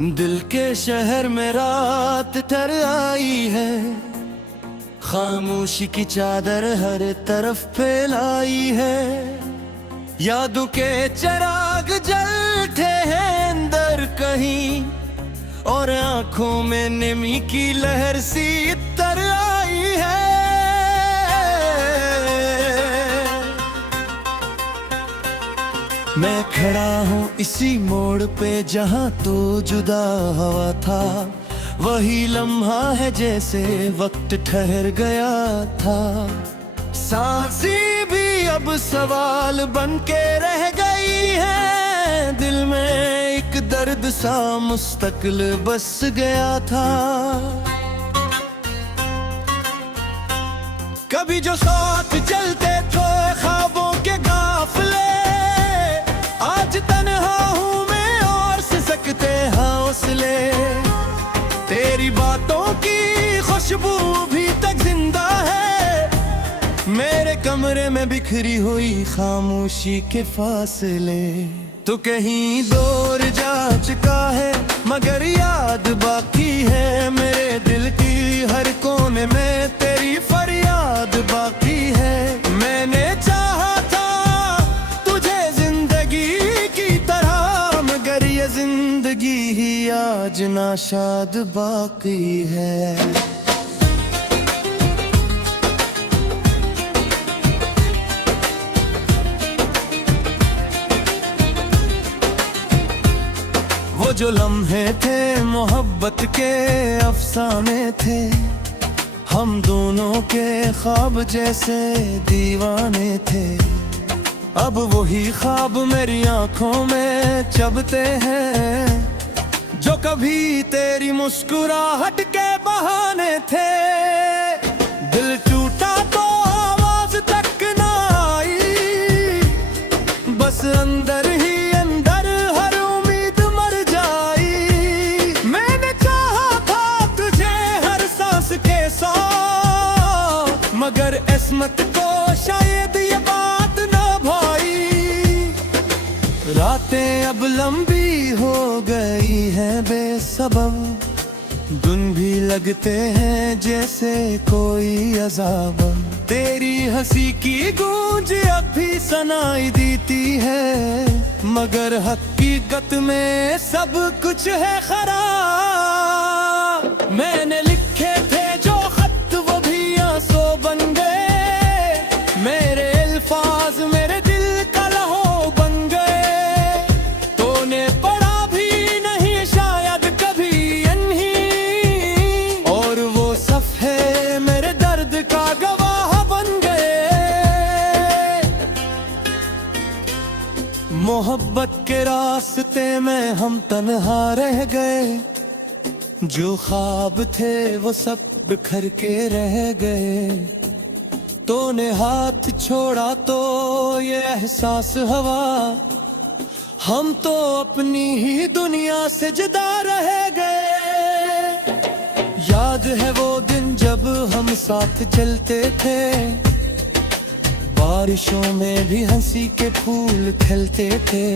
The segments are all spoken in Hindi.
दिल के शहर में रात ठहर आई है, खामोशी की चादर हर तरफ फैलाई है। यादों के चिराग जलते हैं अंदर कहीं, और आंखों में नमी की लहर सी तर आई है। मैं खड़ा हूँ इसी मोड़ पे जहाँ तो जुदा हवा था, वही लम्हा है जैसे वक्त ठहर गया था। सांसें भी अब सवाल बन के रह गई है, दिल में एक दर्द सा मुस्तकिल बस गया था। कभी जो साथ चलते थे ख्वाबों के काफिले, आज तन्हा हूँ मैं और सिसकते हौसले। तेरी बातों की खुशबू भी तक जिंदा है, मेरे कमरे में बिखरी हुई खामोशी के फासले। तो कहीं दूर जा चुका है मगर याद बाकी है, मेरे दिल की हर कोने में तेरी फरियाद बाकी है। मैंने चाहा था तुझे जिंदगी की तरह, मगर ये जिंदगी ही आज नाशाद बाकी है। वो जो लम्हे थे मोहब्बत के अफसाने थे, हम दोनों के ख्वाब जैसे दीवाने थे। अब वही ख्वाब मेरी आंखों में चबते हैं, जो कभी तेरी मुस्कुराहट के बहाने थे। दिल टूटा तो आवाज तक ना आई, बस अंदर ही अंदर हर उम्मीद मर जाई। मैंने चाहा था तुझे हर सांस के साथ, मगर किस्मत को शायद ये बात ना भाई। रातें अब लंबी हो गई हैं बेसबब, दिन भी लगते हैं जैसे कोई अज़ाब। तेरी हंसी की गूंज अब भी सुनाई देती है, मगर हकीकत में सब कुछ है खराब। मैंने लिखे थे जो खत वो भी आंसू बन गए, मेरे अल्फाज मेरे दिल का लहू बन गए। तूने पढ़ा भी नहीं शायद कभी यही, और वो सफ़े मेरे दर्द का गवाह बन गए। मोहब्बत के रास्ते में हम तन्हा रह गए, जो ख्वाब थे वो सब बिखर के रह गए। तूने हाथ छोड़ा तो ये एहसास हुआ, हम तो अपनी ही दुनिया से जुदा रह गए। याद है वो दिन जब हम साथ चलते थे, बारिशों में भी हंसी के फूल खिलते थे।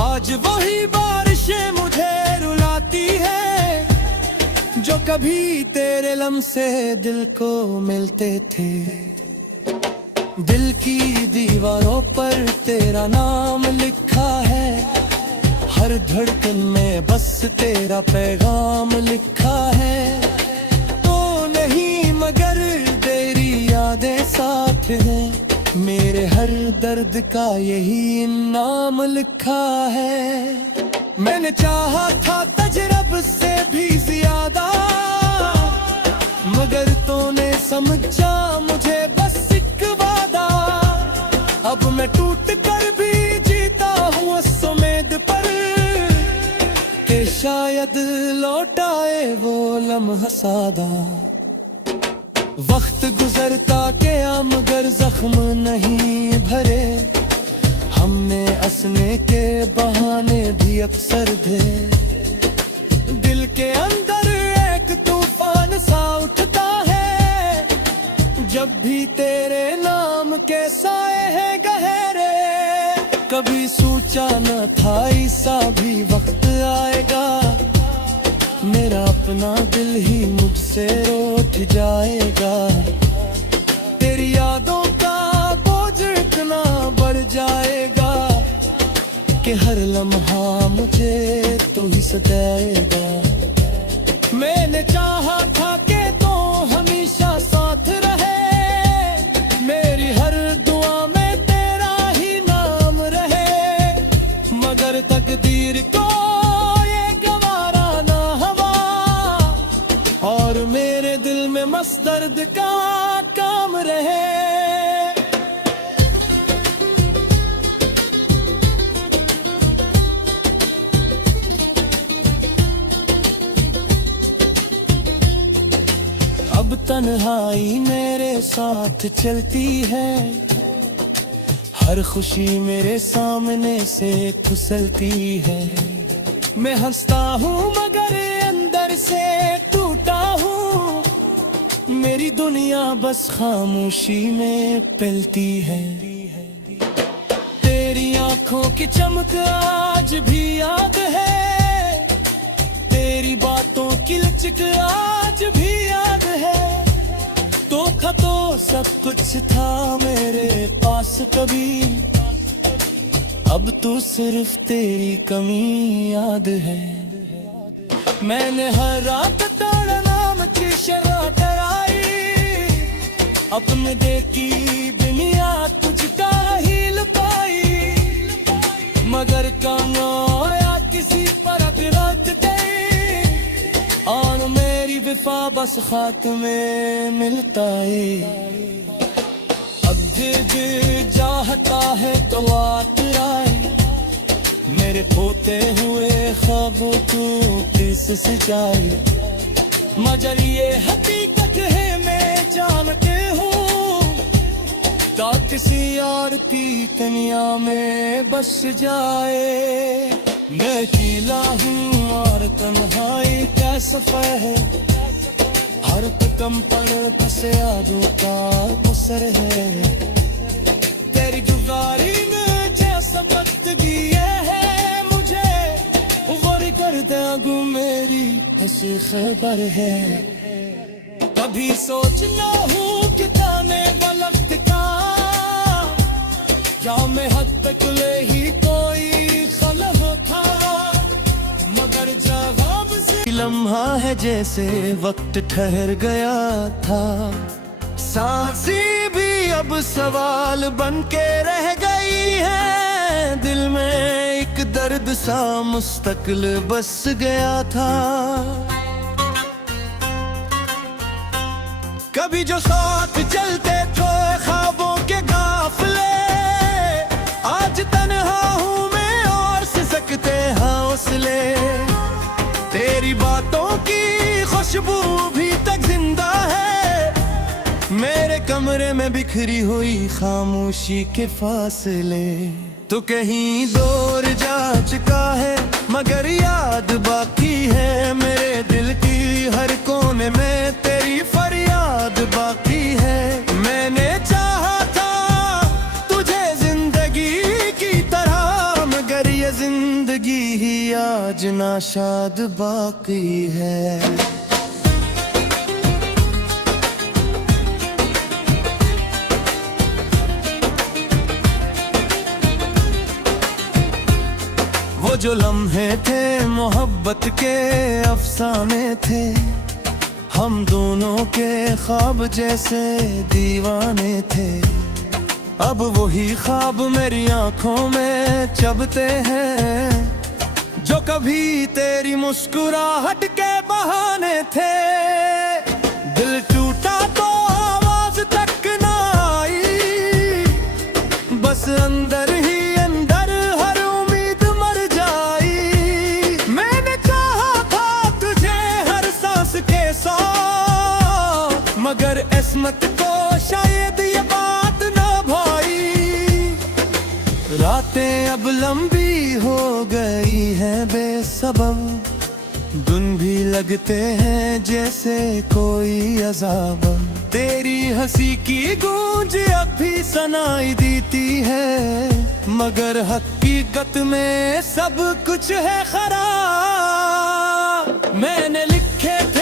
आज वही बारिशें मुझे रुलाती है, जो कभी तेरे लम्से दिल को मिलते थे। दिल की दीवारों पर तेरा नाम लिखा है, हर धड़कन में बस तेरा पैगाम लिखा है। तो नहीं मगर तेरी यादें साथ हैं, मेरे हर दर्द का यही नाम लिखा है। मैंने चाहा था तजरब से भी ज्यादा, मगर तूने समझा मुझे बस एक वादा। अब मैं टूट कर भी जीता हूँ उस उम्मीद पर, कि शायद लौट आए वो लम्हा सादा। वक्त गुजरता गया मगर जख्म नहीं भरे, हमने हंसने के बहाने भी अक्सर थे। दिल के अंदर एक तूफान सा उठता है, जब भी तेरे नाम के साए हैं गहरे। कभी सोचा न था ऐसा भी वक्त आए, वरना दिल ही मुझसे रूठ जाएगा। तेरी यादों का बोझ इतना बढ़ जाएगा कि हर लम्हा मुझे तू ही सताएगा। मैंने चाहा था कि तो हमेशा साथ रहे, मेरी हर दुआ में तेरा ही नाम रहे, मगर तकदीर को ये गवारा ना हवा, और मेरे दिल में मस्त दर्द का काम रहे। अब तन्हाई मेरे साथ चलती है, हर खुशी मेरे सामने से खुसलती है। मैं हंसता हूँ मगर अंदर से टूटा हूँ, मेरी दुनिया बस खामोशी में पलती है। तेरी आंखों की चमक आज भी याद है, तेरी बातों की लचक आज भी याद है। तो सब कुछ था मेरे पास कभी, अब तो सिर्फ तेरी कमी याद है। मैंने हर रात तेरा नाम की शराब कराई, अपने देखी दुनिया तुझका ही लुकाई, मगर कामया किसी पर रख गई, और मेरी वफा बस खाक में मिलता है। अब दिल चाहता है तो आए, मेरे खोते हुए ख्वाबों को किस से जाए, मगर ये हकीकत है मैं जानते हूँ, तो किसी और की कन्या में बस जाए। मैं अकेला हूँ और तन्हाई का सफर है, हर कदम पर बस यादों का असर है। तेरी गुजारी में जैसा वक्त दिया है मुझे, गौर कर दागू मेरी ऐसी खबर है। कभी सोचना हूँ कि ताने वक्त का, क्या मैं हद तक ले ही कोई खलब था, मगर जवाब से लम्हा है जैसे वक्त ठहर गया था। सांसें भी अब सवाल बन के रह गई है, दिल में एक दर्द सा मुस्तकिल बस गया था। कभी जो साथ चलते थे ख्वाबों के काफिले, आज तन्हा हूँ मैं और सिसकते हौसले। तेरी बातों की खुशबू भी तक जिंदा है, मेरे कमरे में बिखरी हुई खामोशी के फासले। तू कहीं दूर जा चुका है मगर याद बाकी है, मेरे दिल की हर कोने में तेरी फरियाद बाकी है। मैंने चाहा था तुझे जिंदगी की तरह, मगर ये जिंदगी ही आज नाशाद बाकी है। वो जो लम्हे थे मोहब्बत के अफसाने थे, हम दोनों के ख्वाब जैसे दीवाने थे। अब वही ख्वाब मेरी आंखों में चबते हैं, जो कभी तेरी मुस्कुराहट के बहाने थे। दिल टूटा तो आवाज तक ना आई, बस अंदर ही अंदर हर उम्मीद मर जाई। मैंने चाहा था तुझे हर सांस के साथ, मगर किस्मत को शायद ये बात ना भाई। रातें अब लंबी हो गई हैं बेसबब, दिन भी लगते हैं जैसे कोई अज़ाब। तेरी हंसी की गूंज अब भी सुनाई देती है, मगर हकीकत में सब कुछ है खराब। मैंने लिखे थे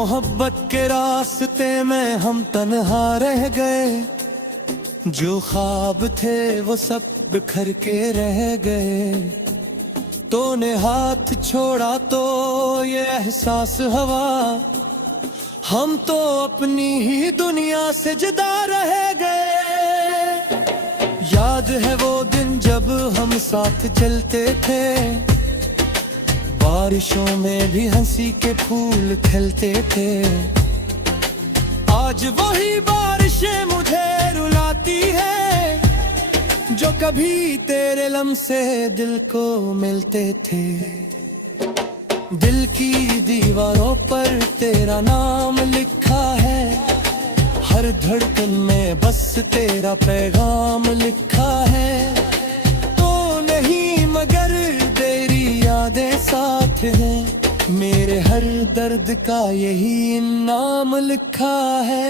मोहब्बत के रास्ते में हम तन्हा रह गए, जो ख्वाब थे वो सब बिखर के रह गए। तूने हाथ छोड़ा तो ये एहसास हवा, हम तो अपनी ही दुनिया से जुदा रह गए। याद है वो दिन जब हम साथ चलते थे, बारिशों में भी हंसी के फूल खिलते थे। आज वही बारिशें मुझे रुलाती है, जो कभी तेरे लम्से दिल को मिलते थे। दिल की दीवारों पर तेरा नाम लिखा है, हर धड़कन में बस तेरा पैगाम लिखा है। तो नहीं मगर तेरी यादें साथ हैं, मेरे हर दर्द का यही नाम लिखा है।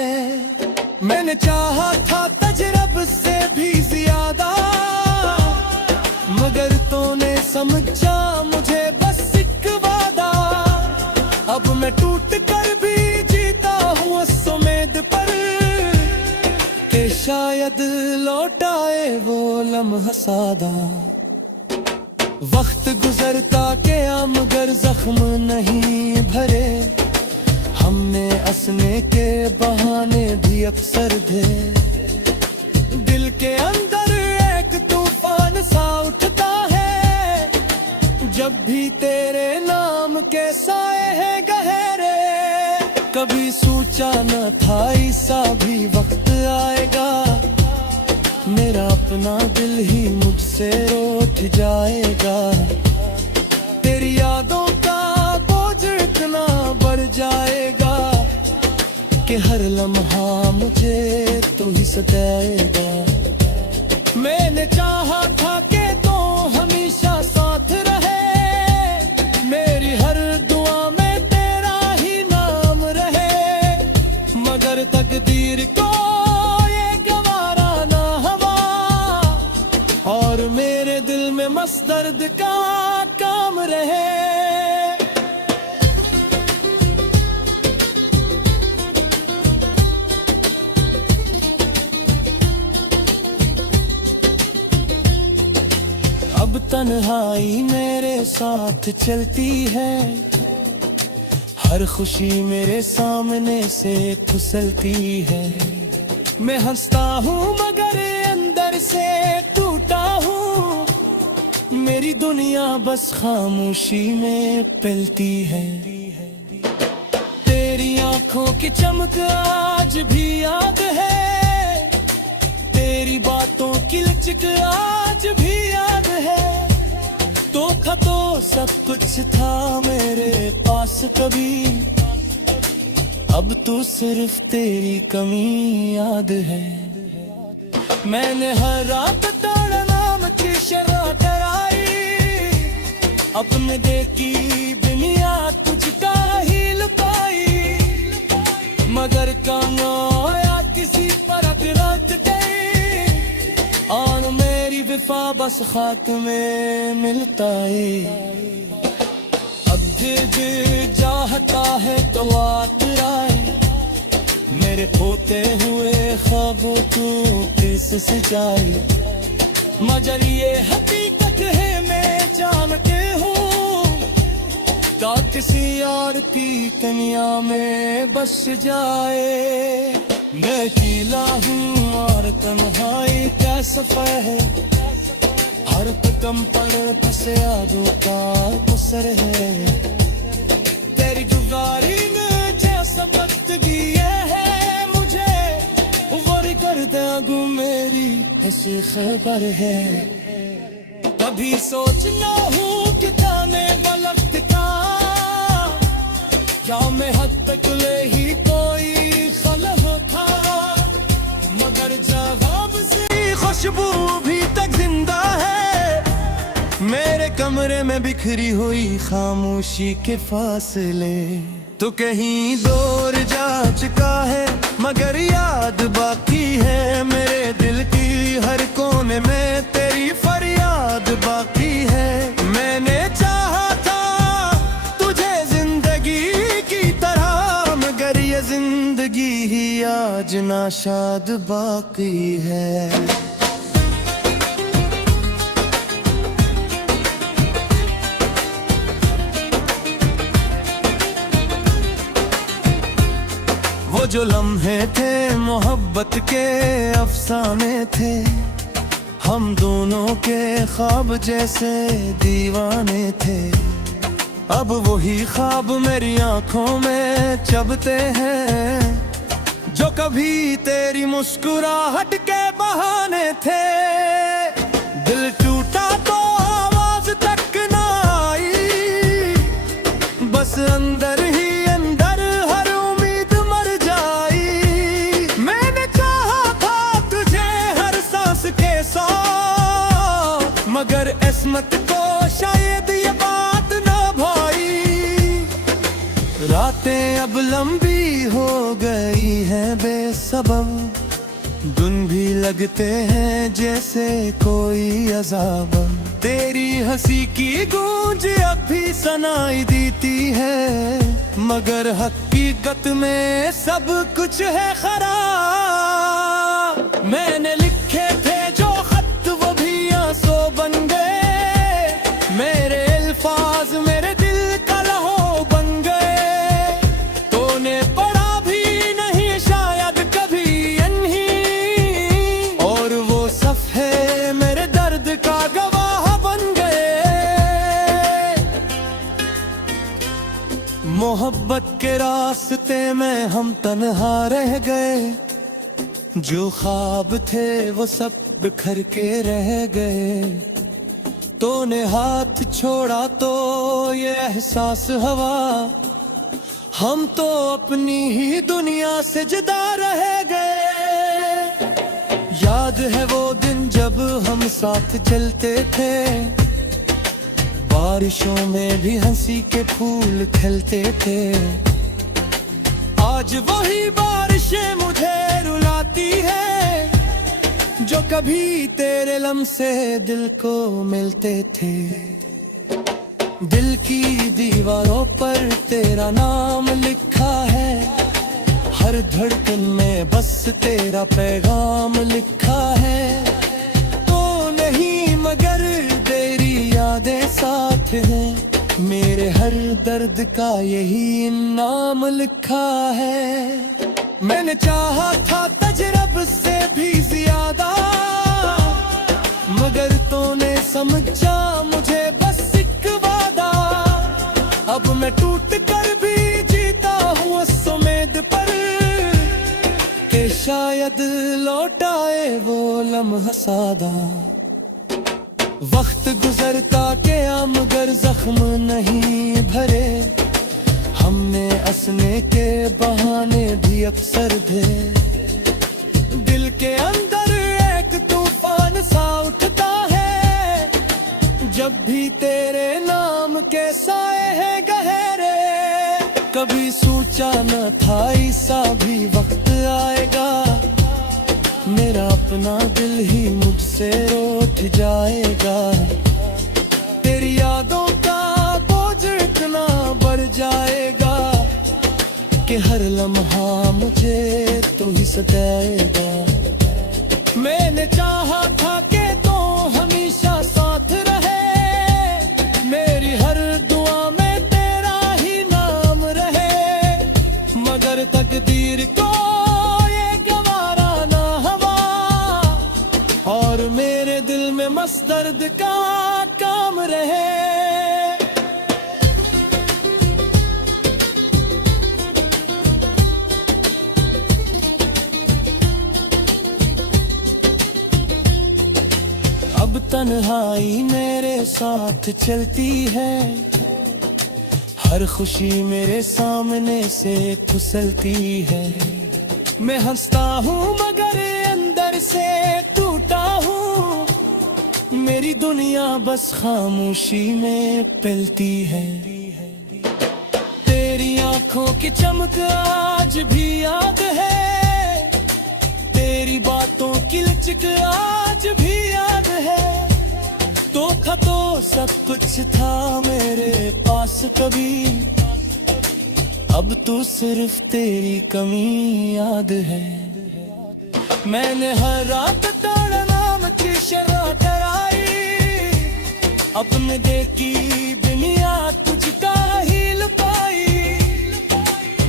मैंने चाहा था तजरब से भी ज्यादा, मगर तूने समझा मुझे बस एक वादा। अब मैं टूट कर भी जीता हूँ उस उम्मीद पर, कि शायद लौट आए वो लम्हा सादा। वक्त गुजरता गया मगर जख्म नहीं भरे, हमने हंसने के बहाने भी अक्सर थे। दिल के अंदर एक तूफान सा उठता है, जब भी तेरे नाम के साए हैं गहरे। कभी सोचा न था ऐसा भी वक्त आएगा, मेरा अपना दिल ही मुझसे रूठ जाएगा। तेरी यादों का बोझ इतना बढ़ जाएगा, कि हर लम्हा मुझे तो ही सताएगा। मैंने चाहा था कि तू हमेशा साथ रहे, मेरी हर दुआ में तेरा ही नाम रहे। मगर तकदीर को ये गवारा ना हवा, और मेरे दिल में मस्त दर्द का काम रहे। अब तन्हाई मेरे साथ चलती है, हर खुशी मेरे सामने से फिसलती है। मैं हंसता हूँ मगर अंदर से टूटा हूँ, मेरी दुनिया बस खामोशी में पलती है। तेरी आंखों की चमक आज भी याद है, तेरी बातों की लचक आज भी याद है। तो था तो सब कुछ था मेरे पास कभी, अब तो सिर्फ तेरी कमी याद है। मैंने हर रात तेरे नाम की शराब कराई, अपने देखी दुनिया तुझका ही लुकाई। मगर कामया किसी पर रात गई, और मेरी वफा बस खाक में मिलता है। अब दिल चाहता है तो आतराए, मेरे खोते हुए ख्वाबों को किस से जाए। मगर ये हकीकत है मैं जानते हूँ, का किसी और की कन्या में बस जाए। मैं अकेला हूँ और तन्हाई का सफर है, हर कदम पर बस यादों का असर है। तेरी गुजारी में जैसा वक्त दिया है मुझे, वो कर दागू मेरी ऐसी खबर है। कभी सोचना हूँ कि ताने वक्त का, क्या मैं हद तक ले ही कोई खलफ था। मगर जवाब से खुशबू भी तक जिंदा है, मेरे कमरे में बिखरी हुई खामोशी के फासले। तो कहीं दूर जा चुका है मगर याद बाकी है, मेरे दिल की हर कोने में तेरी फरियाद बाकी है। मैंने चाहा था तुझे जिंदगी की तरह कितना शाद बाकी है। वो जो लम्हे थे मोहब्बत के अफसाने थे, हम दोनों के ख्वाब जैसे दीवाने थे। अब वही ख्वाब मेरी आंखों में चबते हैं, जो कभी तेरी मुस्कुराहट के बहाने थे। दिल टूटा तो आवाज तक ना आई, बस अंदर ही अंदर हर उम्मीद मर जाई। मैंने चाहा था तुझे हर सांस के साथ, मगर किस्मत को शायद ये बात ना भाई। रातें अब लंबी हो गई हैं बेसबब, दिन भी लगते हैं जैसे कोई अज़ाब। तेरी हंसी की गूंज अब भी सुनाई देती है, मगर हकीकत में सब कुछ है खराब। मैंने लिखे थे जो खत वो भी आंसू बन गए, मेरे अल्फाज मेरे दिल का लहू बन गए। तूने पढ़ा भी नहीं शायद कभी यहीं, और वो सफ़े मेरे दर्द का गवाह बन गए। मोहब्बत के रास्ते में हम तन्हा रह गए, जो ख्वाब थे वो सब बिखर के रह गए। तूने हाथ छोड़ा तो ये एहसास हुआ, हम तो अपनी ही दुनिया से जुदा रह गए। याद है वो दिन जब हम साथ चलते थे, बारिशों में भी हंसी के फूल खिलते थे। आज वही बारिशें मुझे रुलाती है, जो कभी तेरे लम्से दिल को मिलते थे। दिल की दीवारों पर तेरा नाम लिखा है, हर धड़कन में बस तेरा पैगाम लिखा है। तो नहीं मगर तेरी यादें साथ हैं, मेरे हर दर्द का यही नाम लिखा है। मैंने चाहा था तजरब से भी ज्यादा, मगर तूने समझा मुझे बस एक वादा। अब मैं टूट कर भी जीता हूँ उस उम्मीद पर, कि शायद लौट आए वो लम्हा सादा। वक्त गुजरता गया मगर जख्म नहीं भरे, हमने हंसने के बहाने भी अक्सर थे। दिल के अंदर एक तूफान सा उठता है, जब भी तेरे नाम के साए हैं गहरे। कभी सोचा न था ऐसा भी वक्त आएगा, मेरा अपना दिल ही मुझसे रूठ जाएगा। तेरी यादों का बोझ इतना बढ़ जाएगा, कि हर लम्हा मुझे तो ही सताएगा। मैंने चाहा था कि तू हमेशा साथ रहे, मेरी हर दुआ में तेरा ही नाम रहे। मगर तकदीर को ये गवारा ना हुआ, और मेरे दिल में मस्त दर्द का काम रहे। अब तन्हाई मेरे साथ चलती है, हर खुशी मेरे सामने से फिसलती है। मैं हंसता हूँ मगर अंदर से टूटा हूँ, मेरी दुनिया बस खामोशी में पलती है। तेरी आंखों की चमक आज भी याद है, तेरी बातों की लचक आज भी याद है। तो सब कुछ था मेरे पास कभी, अब तो सिर्फ तेरी कमी याद है। मैंने हर रात तेरे नाम की शराब डराई, अपने देखी दुनिया तुझका ही लुकाई,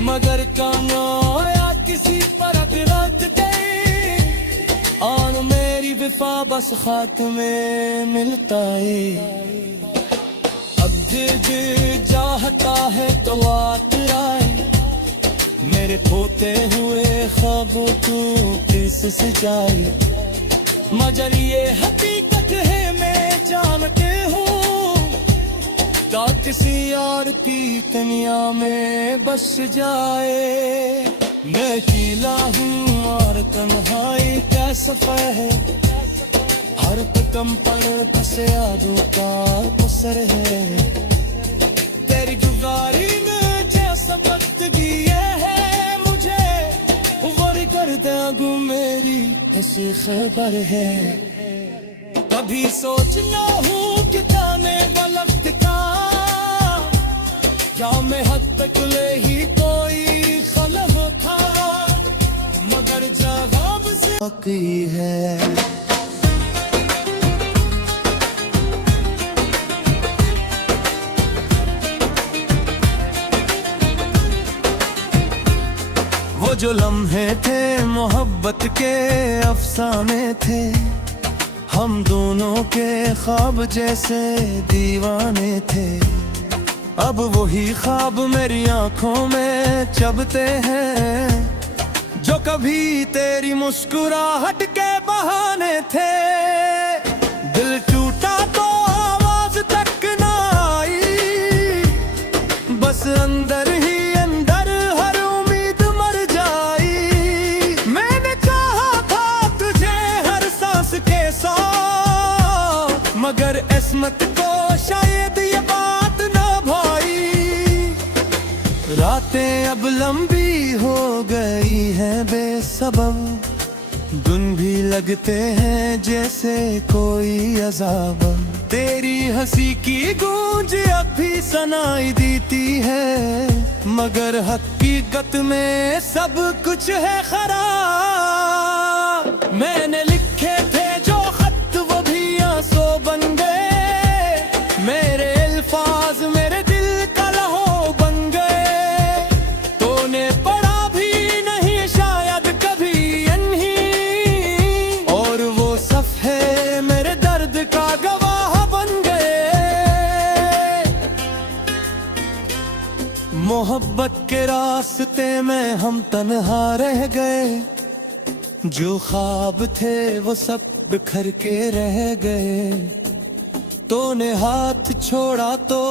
मगर कामया किसी पर रख गई, और मेरी वफा बस खाक में मिलता है। अब दिल चाहता है तो आतराए, मेरे खोते हुए ख्वाबों को किस से जाए, मगर ये हकीकत है मैं जानते हूँ, तो किसी और की दुनिया में बस जाए। मैं अकेला हूँ और तन्हाई का सफर है, हर कदम पर बस यादों का असर है, तेरी जुगारी में जैसा वक्त दिया है मुझे, वर्री कर दागू मेरी ऐसी खबर है। कभी सोचना हूँ कि जाने वक्त का, क्या मैं हद तक ले ही कोई खलम था, मगर जवाब से बाकी है। वो जो लम्हे थे मोहब्बत के अफसाने थे, हम दोनों के ख्वाब जैसे दीवाने थे, अब वही ख्वाब मेरी आंखों में चबते हैं, जो कभी तेरी मुस्कुराहट के बहाने थे। दिल टूटा तो आवाज तक ना आई, बस अंदर ही अंदर हर उम्मीद मर जाई। मैंने चाहा था तुझे हर सांस के साथ, मगर किस्मत को शायद ये बात ना भाई। रातें अब लंबी हो गई हैं बेसबब, दिन भी लगते हैं जैसे कोई अज़ाब, तेरी हंसी की गूंज अब भी सुनाई देती है, मगर हकीकत में सब कुछ है खराब। मैंने लिखे थे जो खत वो भी आंसू बन गए, मेरे अल्फाज मेरे दिल का लहू बन गए, तूने पढ़ा भी नहीं शायद कभी यही, और वो सफ़े मेरे दर्द का गवाह बन गए। मोहब्बत के रास्ते में हम तन्हा रह गए, जो ख्वाब थे वो सब बिखर के रह गए, तूने हाथ छोड़ा तो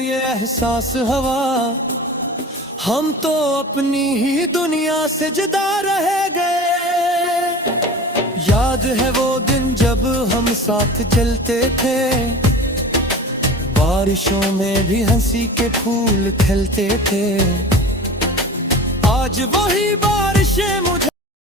ये एहसास हुआ, हम तो अपनी ही दुनिया से जुदा रह गए। याद है वो दिन जब हम साथ चलते थे, बारिशों में भी हंसी के फूल खिलते थे, आज वही बारिशें मुझे